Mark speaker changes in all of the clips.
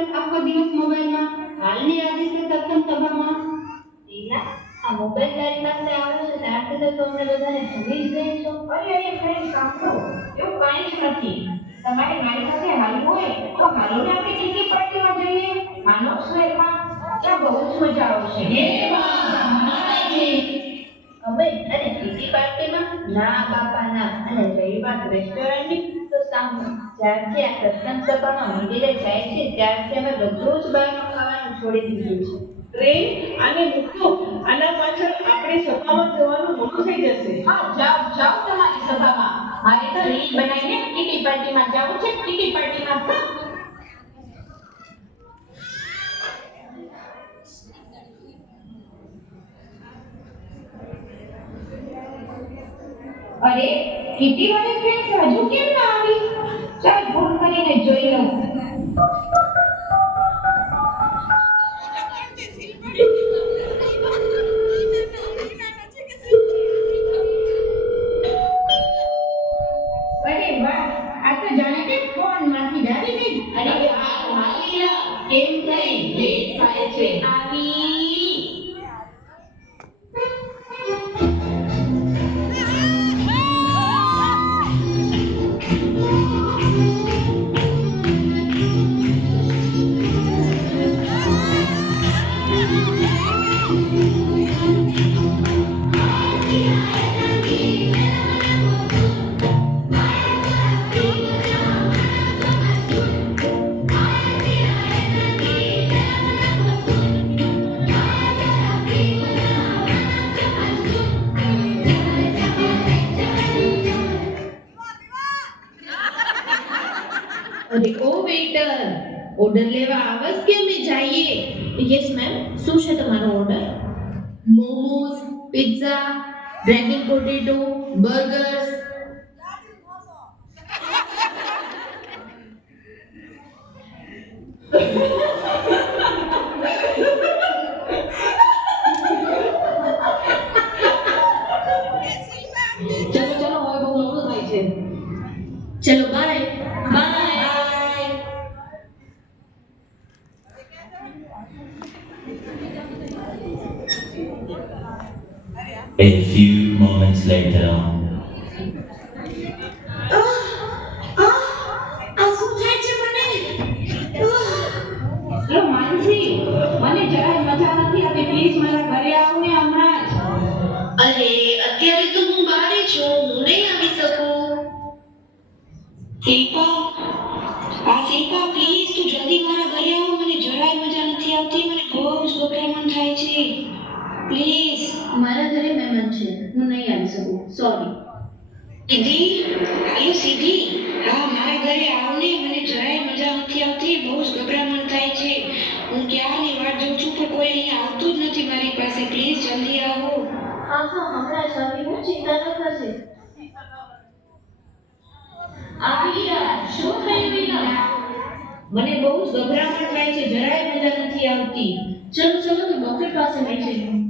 Speaker 1: માણસ આખો દિવસ મોબાઈલમાં હાલની આદિત્ય સત્સંગ સભામાં. રીના આ મોબાઈલ તારી પાસે આવ્યો છે આટલે તો તમને બધાને ભૂલી જ ગઈ છો.
Speaker 2: અરે અરે ફ્રેન્ડ સાંભળો. એવું કાંઈ જ નથી. તમારે મારી સાથે હાલ હોય તો હાલીને આપણે ટીકી પાર્ટીમાં જઈએ? માનવ સ્વરમાં. ત્યાં બહુ જ મજા આવશે.
Speaker 1: અબે અને ટીકી પાર્ટીમાં ના બાપા ના અને રહી વાત રેસ્ટોરન્ટની તો જ્યારથી આ સત્સંગ મંદિરે જાય છે ત્યારથી અમે બધું જ બહારનું ખાવાનું છોડી દીધું છે
Speaker 3: ટ્રેન અને મૂકો આના પાછળ આપણે સભામાં જવાનું મોટું થઈ જશે
Speaker 2: હા જાઓ જાઓ તમારી સભામાં મારે તો રીલ બનાવીને કીટી પાર્ટીમાં જવું છે કીટી પાર્ટીમાં અરે કિટી મને ફ્રેન્ડ હજુ કેમ ના આવી? ચાલ ફોન કરીને જોઈ લઉં. કેમ થઈ લેટ થાય છે?
Speaker 4: ઓર્ડર લેવા આવસ કે અમે જઈએ? યસ મેમ શું છે તમારો order momos pizza dragon potato burgers
Speaker 3: ચલો ચલો હવે બહુ મોડું થાય છે
Speaker 4: ચલો bye bye
Speaker 5: A few moments later.
Speaker 4: આ શું થાય છે મને?
Speaker 2: એ માનસી. મને જરાય મજા નથી આવતી. પ્લીઝ મારા ઘરે આવ ને હમણાં જ.
Speaker 4: અરે અત્યારે તો હું બહાર છું. હું નહીં આવી શકું.
Speaker 6: શિલ્પા આ શિલ્પા પ્લીઝ તું જલ્દી મારા ઘરે આવ. મને જરાય મજા નથી આવતી. મને બહુ જ ગભરામણ થાય છે. પ્લીઝ
Speaker 4: મારા ઘરે મહેમાન છે હું નહીં આવી શકું સોરી
Speaker 6: સીધી આયુ સીધી હા મારા ઘરે આવ ને મને જરાય મજા નથી આવતી બહુ જ ગભરામણ થાય છે હું ક્યારની વાટ જોઉં છું પણ કોઈ અહીંયા આવતું જ નથી મારી પાસે પ્લીઝ જલ્દી આવો
Speaker 1: હા હા હમણાં જ આવી હું ચિંતા ન થશે આવી ગયા શું થઈ ગયું
Speaker 2: મને બહુ જ ગભરામણ થાય છે જરાય મજા નથી આવતી
Speaker 4: ચલો ચલો તો ડોક્ટર પાસે લઈ જઈએ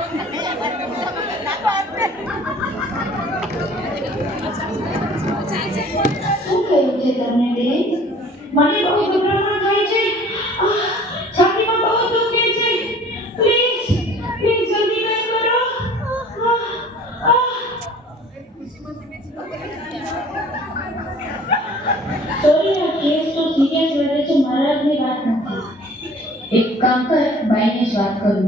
Speaker 1: શું થયું છે તમને બેન
Speaker 2: મને બહુ ગભરામણ થાય છે આહ, છાતીમાં બહુ દુખે છે પ્લીઝ પ્લીઝ જલ્દી કંઈ કરો આહ, આહ.
Speaker 1: સોરી આ કેસ તો સિરિયસ લાગે છે મહારાજની વાત એક ભાઈને જ વાત કરું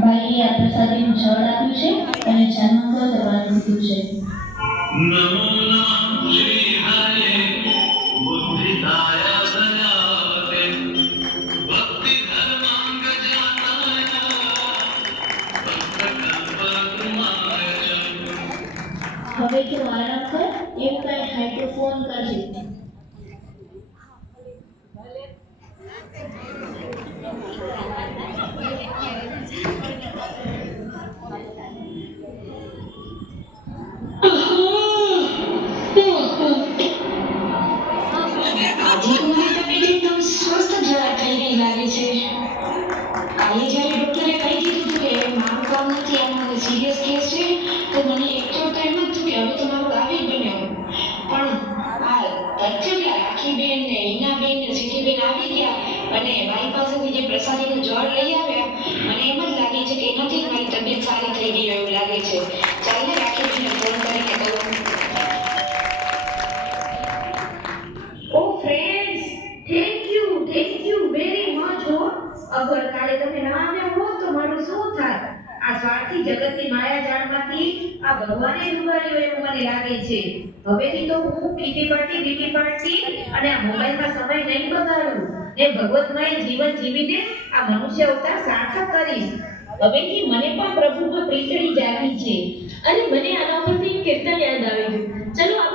Speaker 1: ભાઈએ આ પ્રસાદીનું જળ આપ્યું છે અને જન્મ કરવાનું કીધું છે. હવે એવું કઈ થાય તો
Speaker 6: લક્ષ્મીબેન બેન ને હિનાબેન ને સીઠીબેન આવી ગયા અને મારી પાસેથી જે પ્રસાદી પ્રસાદીનું જળ લઈ આવ્યા, મને એમ જ લાગે છે
Speaker 2: કે નથી મારી તબિયત સારી થઈ ગઈ એવું લાગે છે. આ સ્વાર્થી જગતની માયાજાળમાંથી આ ભગવાને ડૂબાડ્યો એવું મને લાગે છે. હવેથી તો હું પીટી પાર્ટી બીટી પાર્ટી અને આ મોબાઈલમાં સમય નહીં બગાડું. ને ભગવતમય જીવન જીવીને આ મનુષ્ય અવતાર સાર્થક કરીશ.
Speaker 7: હવેથી મને પણ પ્રભુમાં પ્રીતળી જાગી છે. અને મને આના ઉપરથી કીર્તન યાદ આવી ગયું ચલો